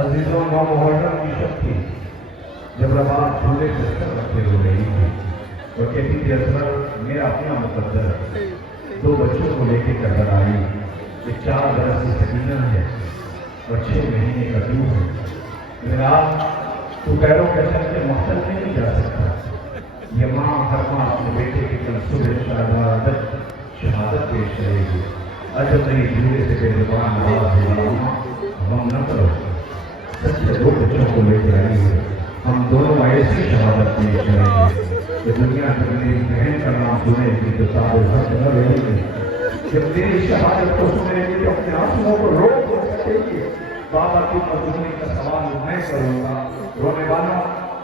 عزیزوں کا محرم کی شب تھی جب رباب جھولے سے سر رکھے ہو رہی تھی اور کہتی تھی اصغر میرا اپنا مقدر 2 بچوں کو لے کے کربلا آئی، یہ 4 برس کی سکینہ ہے اور 6 مہینے کا دور ہے۔ میرا تو پیروں کے چل کے مقتل میں نہیں جا سکتا، یہ ماں ہر ماں اپنے بیٹے کی کل صبح شہادت پیش کرے گی۔ عجب نہیں جھولے سے بے زبان آواز ہے غم نہ کرو، سچے 2 بچوں کو لے کے آئی ہے، ہم دونوں ایسی شہادت پیش کریں گے کہ دنیا کی میری بہن کا نام سنے گی تو تاب حق نہ رہے گی، جب میری شہادت کو سنے گی تو اپنے آنسوؤں کو روک نہ سکے گی۔ بابا کی مظلومی کا سوال میں کروں گا، رونے والا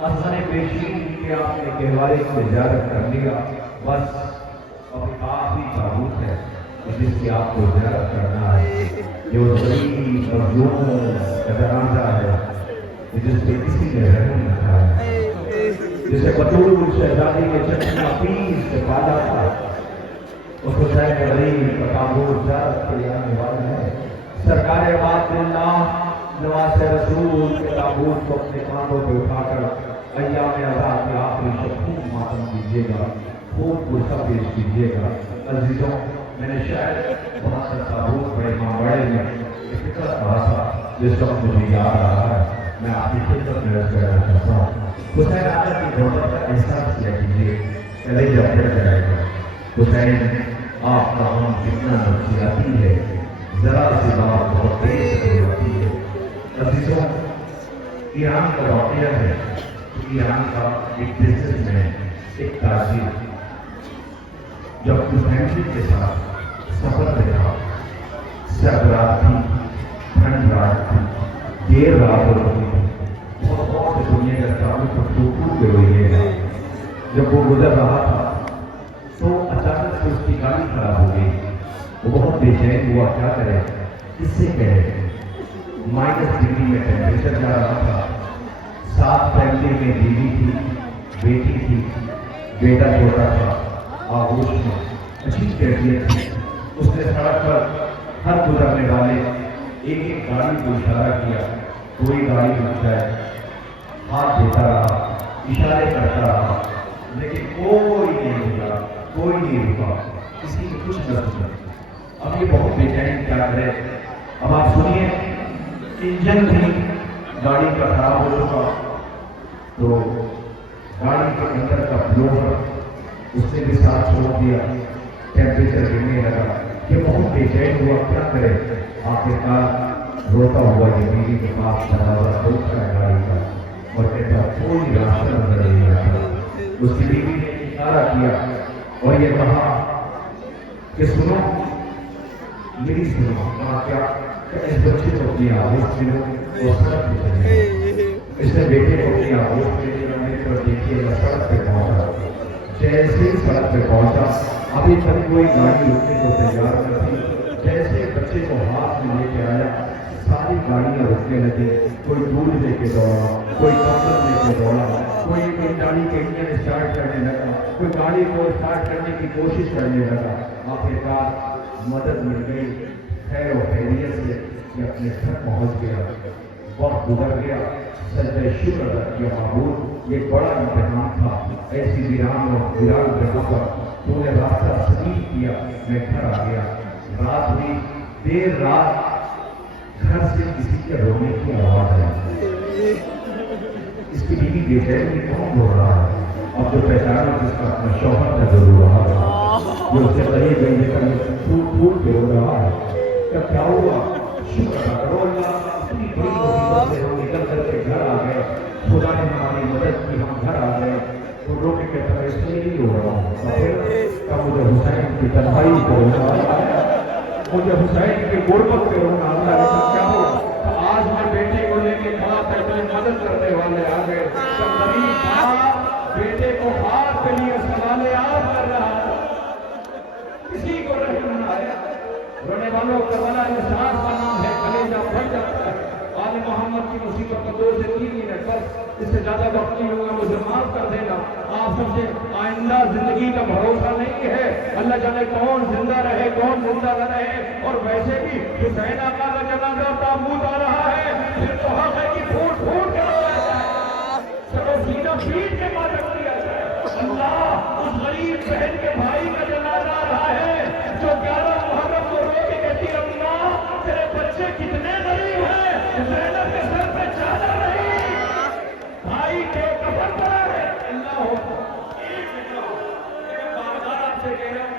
اصغر پیشین کہ آپ نے کہوارے کی زیارت کر لیا، بس اب آخری تابوت ہے جس کی آپ کو زیارت کرنا ہے، جو غریب مظلوم کا جنازہ ہے جس پہ کسی نے رحم نہ کھایا، جسے بطول شہزادی کے چچا پیس سے پالا تھا، اس حسین غریب کا تابوت زیارت کے لیے آنے والا ہے۔ سرکار بات اللہ نواز رسول کے تابوت کو اپنے کاندھوں پہ اٹھا کر ایام آزاد کے آخری شب خوب ماتم کیجیے گا، خوب غصہ پیش کیجیے گا۔ عزیزوں، میں نے شاید وہاں سے تابوت پڑے ماں میں ایک فکر کہا تھا جس وقت مجھے یاد آ رہا ہے، میں آپ کی خدمت میں عرض کرنا چاہتا ہوں۔ حسین آقا کی غربت کا احساس کیا کیجیے، کلیجہ پھٹ جائے گا۔ حسین آپ کا غم کتنا نفسیاتی ہے، ذرا سی بات بہت تیز ہوتی ہے۔ عزیزوں، ایران کا واقعہ ہے، ایران کا ایک بزنس مین، ایک تاجر جو اپنی فیملی کے ساتھ سفر میں تھا، سرد رات تھی، ٹھنڈ رات تھی، دیر رات ہو رہی تھی، بہت سے دنیا کا تعلق ٹوٹ کے ہوئی ہے۔ جب وہ گزر رہا تھا تو اچانک سے اس کی گاڑی خراب ہو گئی، وہ بہت بے چین ہوا، کیا کرے، کس سے کہے۔ -ڈگری میں ٹیمپریچر جا رہا تھا، ساتھ فیملی میں بیوی تھی، بیٹی تھی، بیٹا چھوٹا تھا، آغوش میں عجیب کیفیت تھی۔ اس نے سڑک پر ہر گزرنے والے ایک گاڑی کو اشارہ کیا، کوئی گاڑی رک جائے، ہاتھ دیتا رہا، اشارے کرتا رہا، لیکن کوئی نہیں رکا، کوئی نہیں رکا، کسی نے کچھ نہ سنا۔ اب یہ بہت بے چین، کیا کرے۔ اب آپ سنیے، انجن بھی گاڑی کا خراب ہو چکا، تو گاڑی کے اندر کا بلوور اس نے بھی ساتھ چھوڑ دیا، ٹیمپریچر گرنے لگا۔ یہ بہت بے چین ہوا، کیا کرے۔ آخرکار روتا ہوا یہ بیوی کے پاس دروازہ کھولتا ہے گاڑی کا اور کہتا کوئی راستہ نظر نہیں آتا۔ اس کی بیوی نے اشارہ کیا اور یہ کہا کہ سنو، میری سنو، کہا کیا کہ اس بچے کو اپنی آغوش ملو اور سڑک پہ چلے۔ اس نے بیٹے کو اپنی آغوش ملنے پر دیکھیے گا، سڑک پہ پہنچا۔ جیسے سڑک پہ پہنچا، ابھی تک کوئی گاڑی رکنے کو تیار نہ تھی، جیسے بچے کو ہاتھ میں لے کے آیا، ساری گاڑیاں رکنے لگی۔ کوئی دودھ لے کے دوڑا، کوئی کمبل لے کے دوڑا، کوئی گاڑی کے انجن اسٹارٹ کرنے لگا، کوئی گاڑی کو اسٹارٹ کرنے کی کوشش کرنے لگا۔ آخرکار مدد مل گئی، خیر و خیریت سے یہ اپنے گھر پہنچ گیا۔ وقت گزر گیا، سجدہ شکر ادا کیا، معبود یہ بڑا امتحان تھا، ایسی ویران اور ویران جگہ پر تو نے راستہ سلیم کیا، میں گھر آ گیا۔ رات ہوئی، دیر رات، گھر سے کسی کے رونے کی آواز آئی۔ اس کی بیوی بے چین میں کون رو رہا ہے؟ اب جو پہچانا جس کا اپنا شوہر کا ضرور رہا ہے، جو اس سے قریب گئی لے کر پھوٹ پھوٹ کے رو رہا ہے۔ کیا ہوا؟ شکر ادا کرو اللہ، اتنی بڑی مصیبت سے ہم نکل کر کے گھر آ گئے، خدا نے ہماری مدد کی، ہم گھر آ گئے۔ تو رو کے کہتا ہے اس لیے نہیں رو رہا ہوں، پھر مجھے حسین کی تنہائی کو رونا آیا، مجھے حسین کی غربت پہ رونا آیا۔ لیکن کیا ہوا؟ آج میں بیٹے کو لے کے کھڑا تھا، اتنے مدد کرنے والے آ گئے۔ جب غریب تھا، بیٹے کو ہاتھ کے لیے سوالے آپ کر رہا تھا، کسی کو رحم نہ آیا۔ رونے والوں کا بلا احساس کا نام ہے، کلیجہ پھٹ جاتا ہے۔ آل محمد کی مصیبت کا 2 سے 3 منٹ، بس اس سے زیادہ وقت نہیں ہوگا، مجھے معاف کر دینا۔ آپ سب سے آئندہ زندگی کا بھروسہ نہیں ہے، اللہ جانے کون زندہ رہے کون زندہ نہ رہے۔ اور ویسے بھی حسین آقا کا جنازہ تابوت آ رہا ہے، پھر تو حق ہے بہن کے بھائی کا جنازہ آ رہا ہے، جو 11 محرم کو رو کے کہتی اماں تیرے بچے کتنے غریب ہیں، زینب کے سر پہ چادر نہیں، بھائی کے کفن پڑا ہے۔ اللہ ہو ایک لیکن بار آپ سے کہہ رہا ہوں،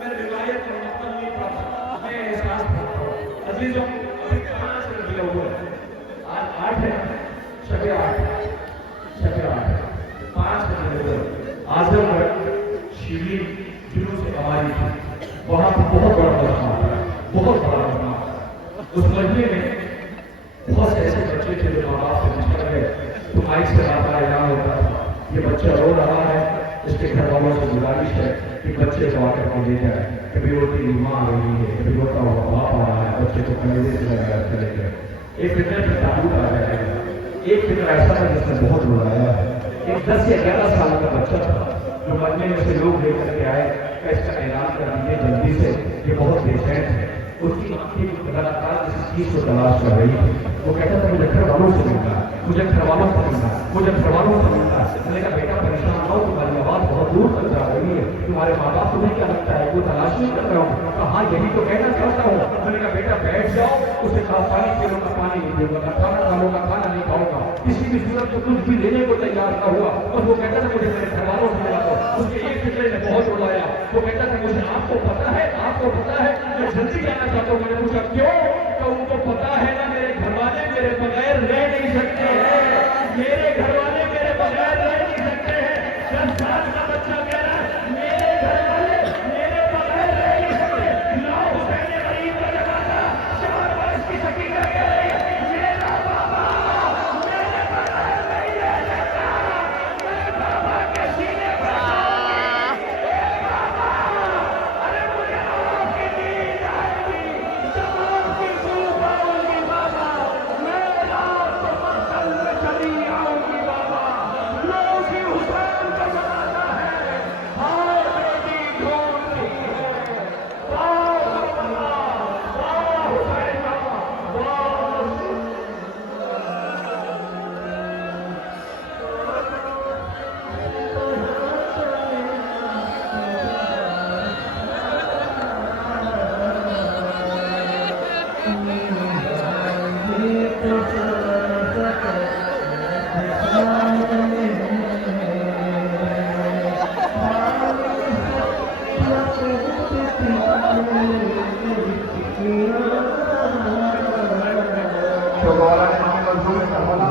میں روایت کا مطلب نہیں پڑھتا، میں احساس کرتا ہوں۔ عزیزوں ابھی 5 ربیع الاول آج 8 ہے، شب 8 5 ربیع الاول اعظم شیرین جنوں سے ہماری تھی، وہاں پہ بہت بڑا مجمع تھا، بہت بڑا مجمع۔ اس مجمع میں بہت سے ایسے بچے تھے جو ماں باپ سے بچھڑ گئے، تو مائک سے بات کا اعلان ہوتا تھا، یہ بچہ رو رہا ہے، اس کے گھر والوں سے گزارش ہے کہ بچے کو آ کر کے لے جائے، کبھی روتی ماں آ رہی ہے، کبھی روتا ہوا باپ آ رہا ہے، بچے کو کمیزے سے لگایا چلے گئے۔ ایک فطر کی تابوت آ جائے گا، ایک فطر ایسا ہے جس نے بہت رولایا ہے، ایک 10 یا 11 سال کا بچہ تھا جو مجمع میں سے لوگ لے کر کے آئے کہ اس کا اعلان کر دیجیے جلدی سے، یہ بہت بے چین ہے۔ اس کی آنکھیں لگاتار کسی چیز کو تلاش کر رہی تھی، وہ کہتا تھا مجھے گھر والوں سے ملنا ہے، مجھے گھر والوں سے ملنا ہے، مجھے گھر والوں سے ملنا ہے۔ میں نے کہا بیٹا پریشان نہ ہو، تمہاری آواز بہت دور تک جا رہی ہے، تمہارے ماں باپ تمہیں کیا لگتا ہے کوئی تلاش نہیں کر رہا ہوں؟ کہا ہاں یہی تو کہنا چاہتا ہوں۔ میں نے کہا بیٹا بیٹھ جاؤ، اسے کہا پانی پیلو کا پانی نہیں دوں گا، کھانا کھاؤ کا کھانا نہیں کھاؤں گا، کسی بھی صورت کو کچھ بھی لینے کو تیار نہ ہوا۔ اور وہ کہتا تھا مجھے میرے گھر والوں سے ملا دو، اس کے ایک فکرے نے بہت اڑایا، وہ کہتا تھا مجھے آپ کو پتا ہے میں جلدی جانا چاہتا ہوں۔ میں نے پوچھا کیوں؟ کہ ان کو پتا ہے نا میرے گھر والے میرے بغیر رہ نہیں سکتے ہیں، میرے گھر والے میرے بغیر رہ نہیں سکتے ہیں۔ 10 سال کا بچہ کہہ رہا ہے میرے گھر والے میرے بغیر رہ نہیں سکتے۔ لاؤ حسین غریب کا جنازہ، 4 برس کی سکینہ کہہ رہی ہے میرا بابا میرے بغیر نہیں رہ سکتا، میں بابا کے سینے پر جاؤں گی، اے بابا ارے مجھے آپ کی نیند آئے گی، جب آپ کی دھوپ آؤں گی بابا، میں رات کو مقتل میں چلی آؤں گی بابا۔ لو جی حسین کا جنازہ ہے، ہائے بیٹی ڈھونڈ رہی ہے، واہ کربلا، واہ حسین، واہ رسول۔ تو مولانا محمد رسول کربلا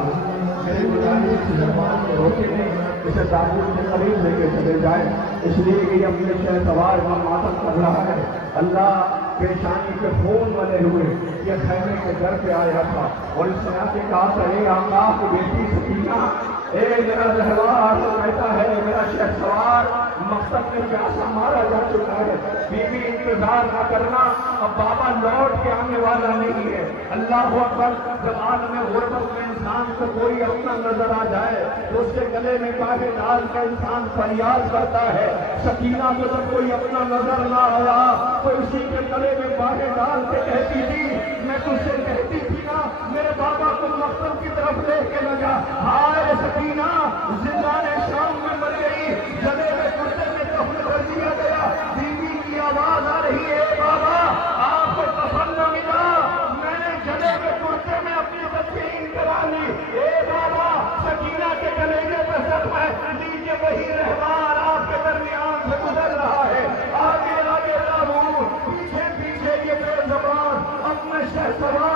میری گزارش اس زبان کو روکے نہیں، اسے تابوت کے قریب لے کے چلے جائیں، اس لیے کہ اپنے شہر سوار کا ماتم کر رہا ہے۔ اللہ پیشانی کے خون ملے ہوئے یہ خیمے کے در پہ آیا تھا اور اس نے آ کے کہا تھا اے آقا کو بیٹی سکینہ، اے میرا رہوار تو کہتا ہے میرا شہر سوار مقصد میں پیاسا مارا جا چکا ہے، بی بی انتظار نہ کرنا، اب بابا لوٹ کے آنے والا نہیں ہے۔ اللہ اکبر، جب عالم غربت میں انسان کو کوئی اپنا نظر آ جائے تو اس کے گلے میں باغے ڈال کا انسان فریاد کرتا ہے۔ سکینہ کو جب کوئی اپنا نظر نہ آیا تو اسی کے گلے میں باغے ڈال کے کہتی تھی میں تجھ سے کہتی تھی نا میرے بابا کو مقصد کی طرف لے کے لگا، ہائے سکینہ زندان شام میں مر گئی، گلے میں کرتے میں کفن کر دیا گیا، بیوی کی آواز آ رہی ہے بابا آپ کو کفن نہ ملا، میں نے گلے میں کرتے میں اپنی تدفین کرا لی، اے بابا سکینہ کے گلیجے پہ زخم ہے، لیجیے وہی رہوار آپ کے درمیان سے گزر رہا ہے، آگے آگے لاہور، پیچھے پیچھے یہ بے زبان اپنے شہسوار